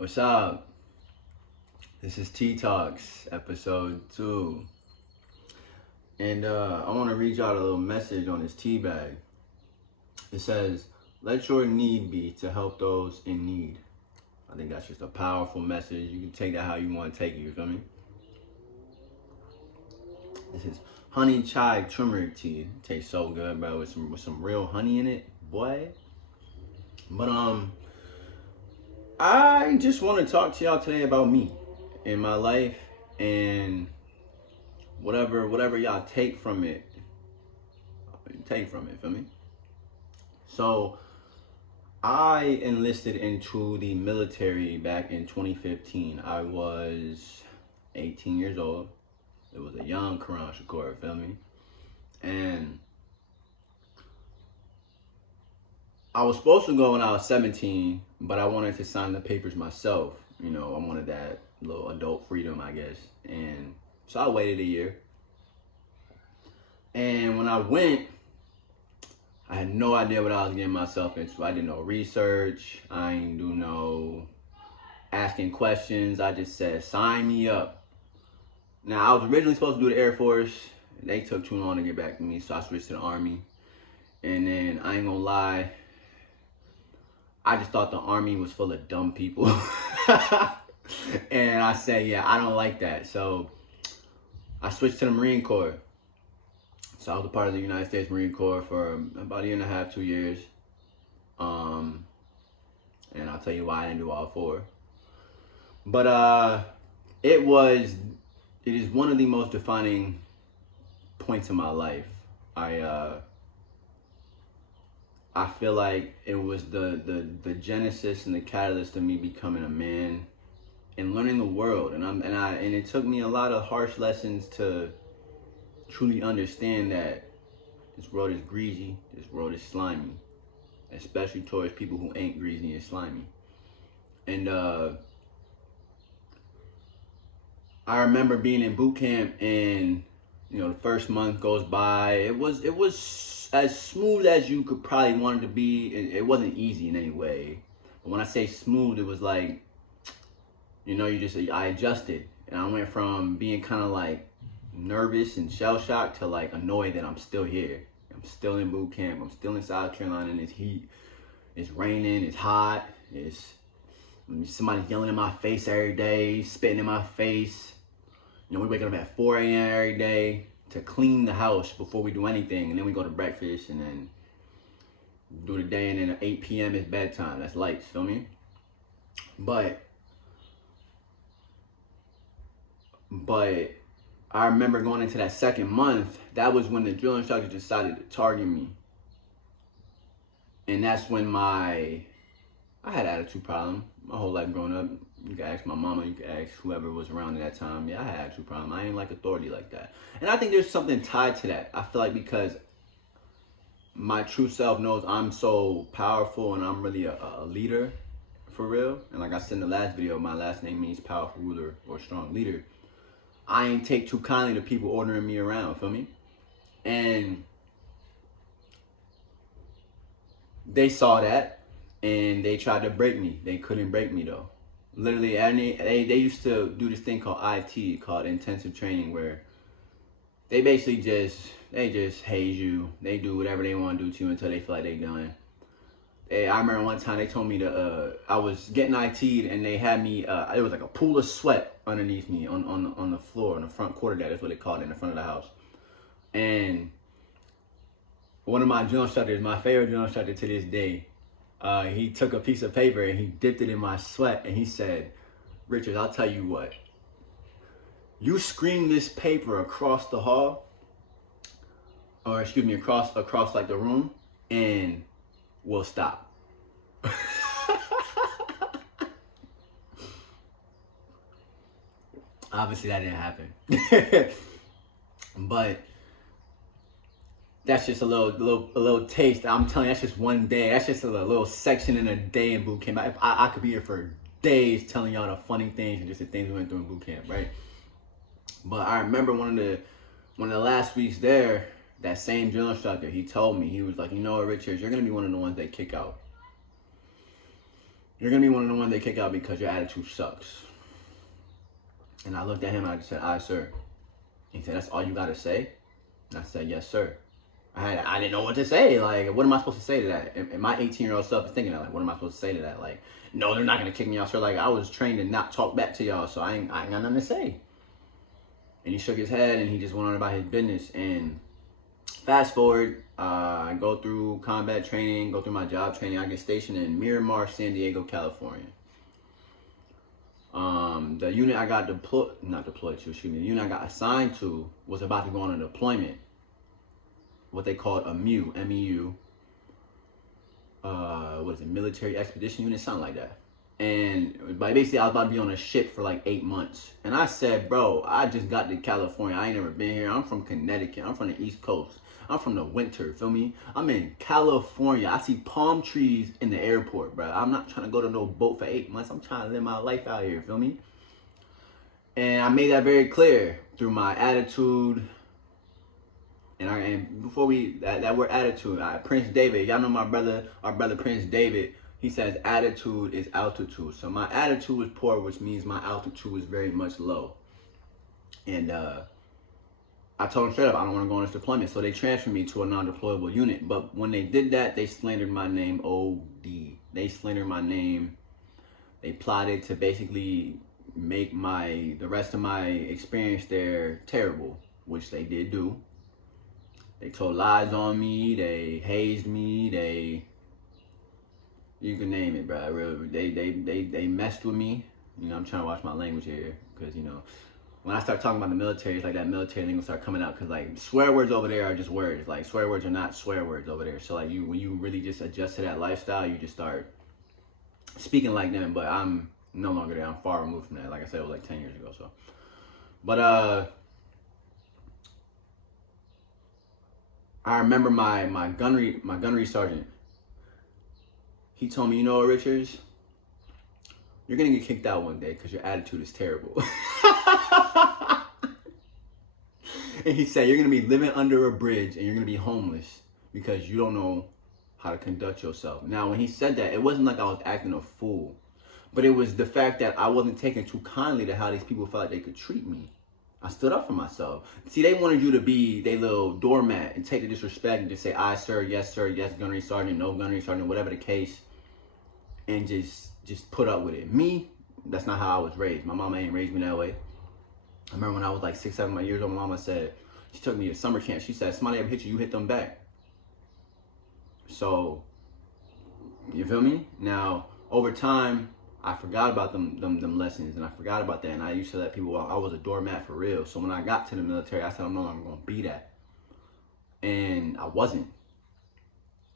What's up? This is Tea Talks, episode 2. And I want to read y'all a little message on this tea bag. It says, let your need be to help those in need. I think that's just a powerful message. You can take that how you want to take it, you feel me? This is honey chai turmeric tea. It tastes so good, bro, with some real honey in it, boy. But I just want to talk to y'all today about me and my life and whatever y'all take from it, feel me? So I enlisted into the military back in 2015. I was 18 years old. It was a young Qu'ran-Shakur, feel me? And I was supposed to go when I was 17, but I wanted to sign the papers myself. You know, I wanted that little adult freedom, I guess. And so I waited a year. And when I went, I had no idea what I was getting myself into. I did no research. I ain't do no asking questions. I just said, sign me up. Now, I was originally supposed to do the Air Force. They took too long to get back to me, so I switched to the Army. And then, I ain't gonna lie, I just thought the Army was full of dumb people. And I said, yeah, I don't like that. So I switched to the Marine Corps. So I was a part of the United States Marine Corps for about a year and a half, 2 years. And I'll tell you why I didn't do all 4. But it is one of the most defining points in my life. I feel like it was the genesis and the catalyst of me becoming a man and learning the world. And it took me a lot of harsh lessons to truly understand that this world is greasy, this world is slimy, especially towards people who ain't greasy and slimy. And I remember being in boot camp, and you know, the first month goes by. It was as smooth as you could probably want it to be. It wasn't easy in any way. But when I say smooth, it was like, you know, I adjusted, and I went from being kind of like nervous and shell-shocked to like annoyed that I'm still here. I'm still in boot camp. I'm still in South Carolina in this heat. It's raining. It's hot. It's somebody yelling in my face every day, spitting in my face. You know, we wake up at 4 a.m. every day to clean the house before we do anything, and then we go to breakfast and then do the day, and then at 8 p.m. is bedtime. That's lights, feel me? But I remember going into that second month, that was when the drill instructor decided to target me. And that's when I had an attitude problem my whole life growing up. You can ask my mama, you can ask whoever was around at that time. Yeah, I had an attitude problem. I ain't like authority like that. And I think there's something tied to that. I feel like because my true self knows I'm so powerful and I'm really a leader for real. And like I said in the last video, my last name means powerful ruler or strong leader. I ain't take too kindly to people ordering me around, feel me? And they saw that and they tried to break me. They couldn't break me though. Literally, they used to do this thing called IT, called intensive training, where they basically just haze you. They do whatever they want to do to you until they feel like they done. I remember one time they told me I was getting IT'd and they had me, it was like a pool of sweat underneath me on the floor, on the front quarterdeck. That's what they called it, in the front of the house. And one of my drill instructors, my favorite drill instructor to this day, he took a piece of paper and he dipped it in my sweat and he said, Richard, I'll tell you what, you scream this paper across the hall, or excuse me, across like the room, and we'll stop. Obviously that didn't happen. But that's just a little taste. I'm telling you, that's just one day. That's just a little section in a day in boot camp. I could be here for days telling y'all the funny things and just the things we went through in boot camp, right? But I remember one of the last weeks there, that same drill instructor, he told me, he was like, you know what, Richard, you're gonna be one of the ones they kick out. you're going to be one of the ones they kick out because your attitude sucks. And I looked at him and I just said, "Aye, sir." He said, "That's all you got to say?" And I said, "Yes, sir." I didn't know what to say. Like, what am I supposed to say to that? And my 18-year-old self is thinking that, like, what am I supposed to say to that? Like, no, they're not going to kick me out, sir. Like, I was trained to not talk back to y'all, so I ain't got nothing to say. And he shook his head and he just went on about his business. And fast forward, I go through combat training, go through my job training. I get stationed in Miramar, San Diego, California. The unit I got the unit I got assigned to was about to go on a deployment. What they called a MEU, M-E-U. What is it, military expedition unit, something like that. And basically I was about to be on a ship for like 8 months. And I said, bro, I just got to California. I ain't never been here. I'm from Connecticut. I'm from the East Coast. I'm from the winter, feel me? I'm in California. I see palm trees in the airport, bro. I'm not trying to go to no boat for 8 months. I'm trying to live my life out here, feel me? And I made that very clear through my attitude. And before that word attitude, Prince David, y'all know my brother, our brother Prince David, he says attitude is altitude. So my attitude is poor, which means my altitude is very much low. And I told him straight up, I don't want to go on this deployment. So they transferred me to a non-deployable unit. But when they did that, they slandered my name OD. They slandered my name. They plotted to basically make the rest of my experience there terrible, which they did do. They told lies on me, they hazed me, you can name it, bro. Really, they messed with me. You know, I'm trying to watch my language here, because, you know, when I start talking about the military, it's like that military thing will start coming out, because, like, swear words over there are just words. Like, swear words are not swear words over there. So, like, when you really just adjust to that lifestyle, you just start speaking like them. But I'm no longer there. I'm far removed from that. Like I said, it was like 10 years ago, so. But, I remember my gunnery sergeant. He told me, you know what, Richards, you're gonna get kicked out one day because your attitude is terrible. And he said, you're gonna be living under a bridge and you're gonna be homeless because you don't know how to conduct yourself. Now, when he said that, it wasn't like I was acting a fool, but it was the fact that I wasn't taking too kindly to how these people felt like they could treat me. I stood up for myself. See, they wanted you to be their little doormat and take the disrespect and just say, aye, sir, yes, gunnery sergeant, no gunnery sergeant, whatever the case, and just put up with it. Me, that's not how I was raised. My mama ain't raised me that way. I remember when I was like 6, 7 years old, my mama said, she took me to summer camp. She said, somebody ever hit you, you hit them back. So, you feel me? Now, over time, I forgot about them lessons, and I forgot about that, and I used to let people walk. I was a doormat for real. So when I got to the military, I said, I'm no longer going to be that. And I wasn't.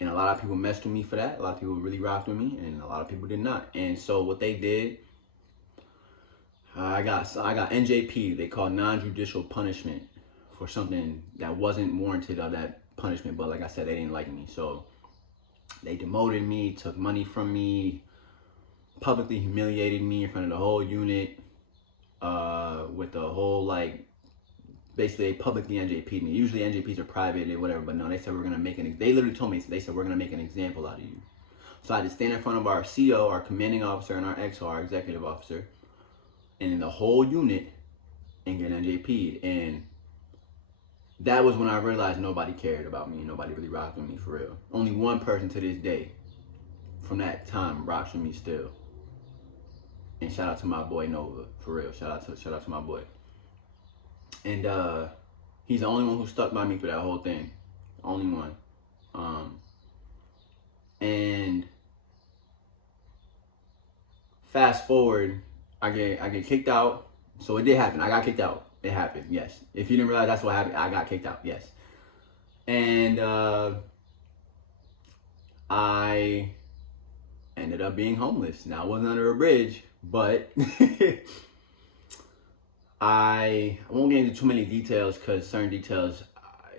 And a lot of people messed with me for that. A lot of people really rocked with me, and a lot of people did not. And so what they did, I got NJP. They call non-judicial punishment for something that wasn't warranted of that punishment. But like I said, they didn't like me. So they demoted me, took money from me, publicly humiliated me in front of the whole unit, with the whole, like, basically they publicly NJP'd me. Usually NJPs are private or whatever, but no, they said we're gonna make they literally told me, they said we're gonna make an example out of you. So I had to stand in front of our CO, our commanding officer, and our XO, our executive officer, and in the whole unit, and get NJP'd. And that was when I realized nobody cared about me. Nobody really rocked with me for real. Only one person to this day from that time rocks with me still. And shout out to my boy Nova, for real. Shout out to my boy. And he's the only one who stuck by me through that whole thing. Only one. And fast forward, I get kicked out. So it did happen. I got kicked out. It happened, yes. If you didn't realize that's what happened, I got kicked out, yes. And I ended up being homeless. Now, I wasn't under a bridge, but I won't get into too many details because certain details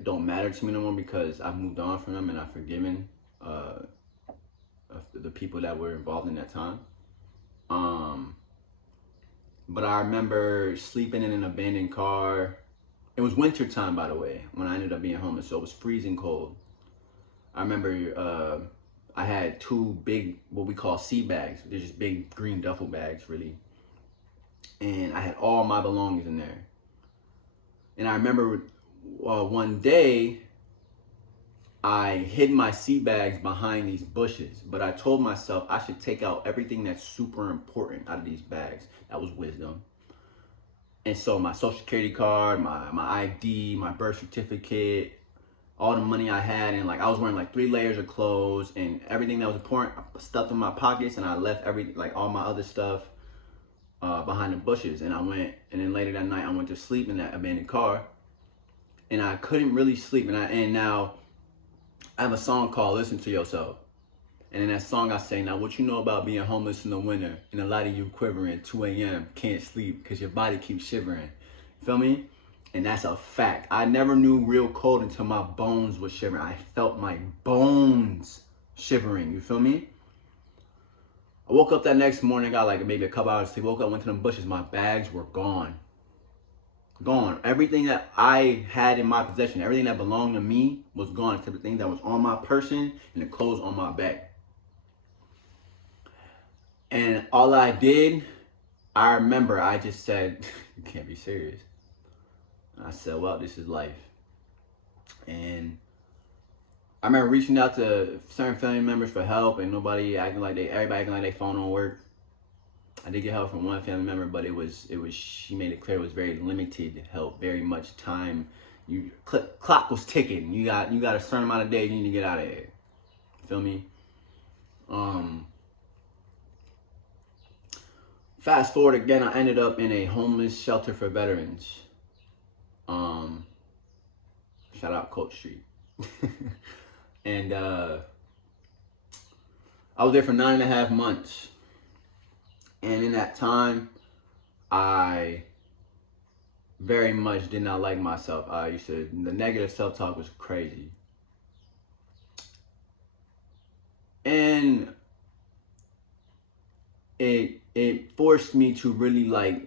don't matter to me no more because I've moved on from them and I've forgiven the people that were involved in that time. But I remember sleeping in an abandoned car. It was winter time, by the way, when I ended up being homeless, so it was freezing cold. I remember I had two big, what we call sea bags. They're just big green duffel bags, really. And I had all my belongings in there. And I remember one day I hid my sea bags behind these bushes, but I told myself I should take out everything that's super important out of these bags. That was wisdom. And so my social security card, my ID, my birth certificate, all the money I had, and like I was wearing like 3 layers of clothes, and everything that was important I stuffed in my pockets, and I left all my other stuff behind the bushes. And I went, and then later that night I went to sleep in that abandoned car, and I couldn't really sleep. And now I have a song called "Listen to Yourself." And in that song I say, now what you know about being homeless in the winter and a lot of you quivering 2 a.m. can't sleep because your body keeps shivering. Feel me? And that's a fact. I never knew real cold until my bones were shivering. I felt my bones shivering. You feel me? I woke up that next morning, got like maybe a couple hours sleep. Woke up, went to them bushes. My bags were gone. Gone. Everything that I had in my possession, everything that belonged to me was gone except the thing that was on my person and the clothes on my back. And all I did, I remember I just said, you can't be serious. And I said, well, this is life. And I remember reaching out to certain family members for help, and everybody acting like their phone don't work. I did get help from one family member, but she made it clear it was very limited help, very much time. Clock was ticking. You got a certain amount of days you need to get out of here. Feel me? Fast forward again, I ended up in a homeless shelter for veterans. Shout out Coach Street. And I was there for 9.5 months. And in that time, I very much did not like myself. The negative self-talk was crazy. And it forced me to really like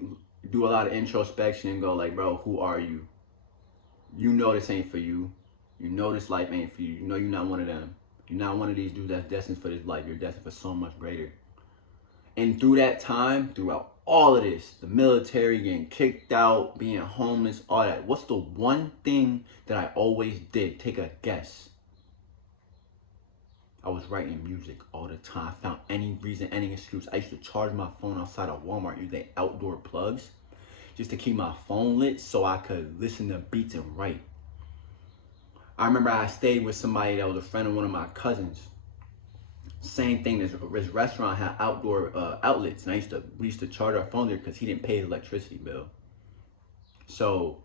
do a lot of introspection and go like, bro, who are you? You know this ain't for you. You know this life ain't for you. You know you're not one of them. You're not one of these dudes that's destined for this life. You're destined for so much greater. And through that time, throughout all of this, the military, getting kicked out, being homeless, all that, what's the one thing that I always did? Take a guess. I was writing music all the time. I found any reason, any excuse. I used to charge my phone outside of Walmart using outdoor plugs just to keep my phone lit so I could listen to beats and write. I remember I stayed with somebody that was a friend of one of my cousins. Same thing, this restaurant had outdoor outlets, and we used to charge our phone there because he didn't pay his electricity bill. So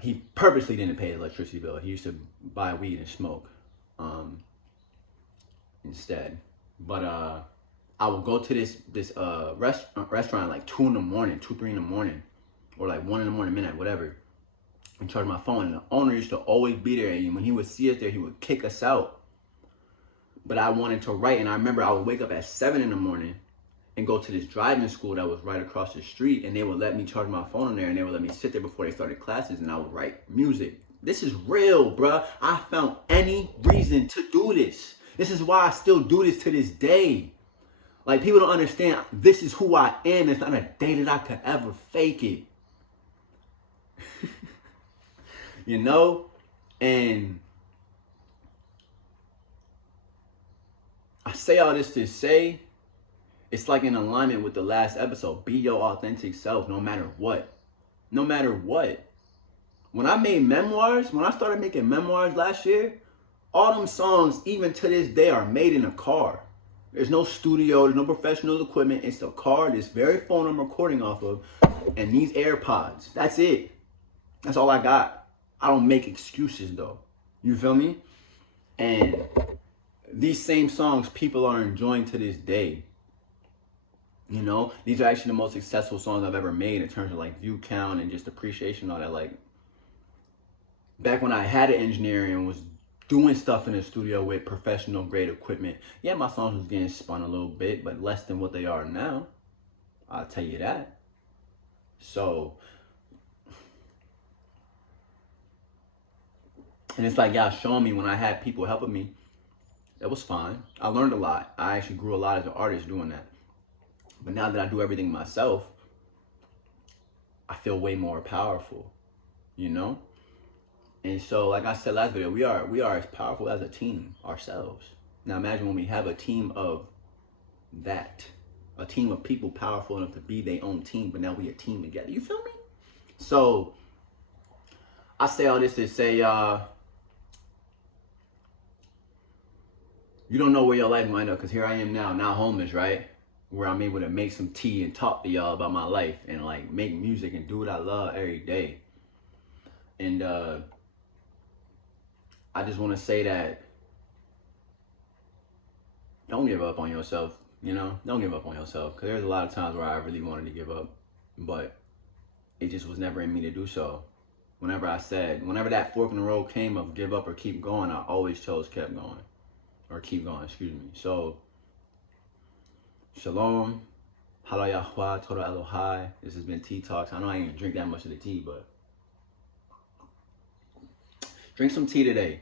he purposely didn't pay his electricity bill. He used to buy weed and smoke instead. But I would go to this restaurant like 2 in the morning, 2, 3 in the morning, or like 1 in the morning, midnight, whatever, and charge my phone. And the owner used to always be there, and when he would see us there, he would kick us out. But I wanted to write, and I remember I would wake up at 7 in the morning and go to this driving school that was right across the street, and they would let me charge my phone in there, and they would let me sit there before they started classes, and I would write music. This is real, bruh. I found any reason to do this. This is why I still do this to this day. Like, people don't understand, this is who I am. It's not a day that I could ever fake it. You know? And I say all this to say, it's like in alignment with the last episode. Be your authentic self no matter what. No matter what. When I made memoirs, when I started making memoirs last year, all them songs, even to this day, are made in a car. There's no studio, there's no professional equipment. It's a car, this very phone I'm recording off of, and these AirPods. That's it. That's all I got. I don't make excuses though. You feel me? And these same songs people are enjoying to this day. You know, these are actually the most successful songs I've ever made in terms of like view count and just appreciation, all that. Like, back when I had an engineer and was doing stuff in the studio with professional grade equipment, yeah, my songs was getting spun a little bit, but less than what they are now. I'll tell you that. So, and it's like y'all showing me when I had people helping me, It was fine. I learned a lot. I actually grew a lot as an artist doing that. But now that I do everything myself, I feel way more powerful, you know? And so, like I said last video, we are as powerful as a team ourselves. Now imagine when we have a team of that, a team of people powerful enough to be their own team, but now we a team together. You feel me? So I say all this to say, you don't know where your life might end up, because here I am now homeless, right? Where I'm able to make some tea and talk to y'all about my life and like make music and do what I love every day. And I just want to say that don't give up on yourself, you know? Don't give up on yourself, because there's a lot of times where I really wanted to give up, but it just was never in me to do so. Whenever that fork in the road came of give up or keep going, I always chose keep going. Or keep going, excuse me. So, shalom, hala Yahweh, Torah Elohai. This has been Tea Talks. I know I ain't gonna drink that much of the tea, but drink some tea today.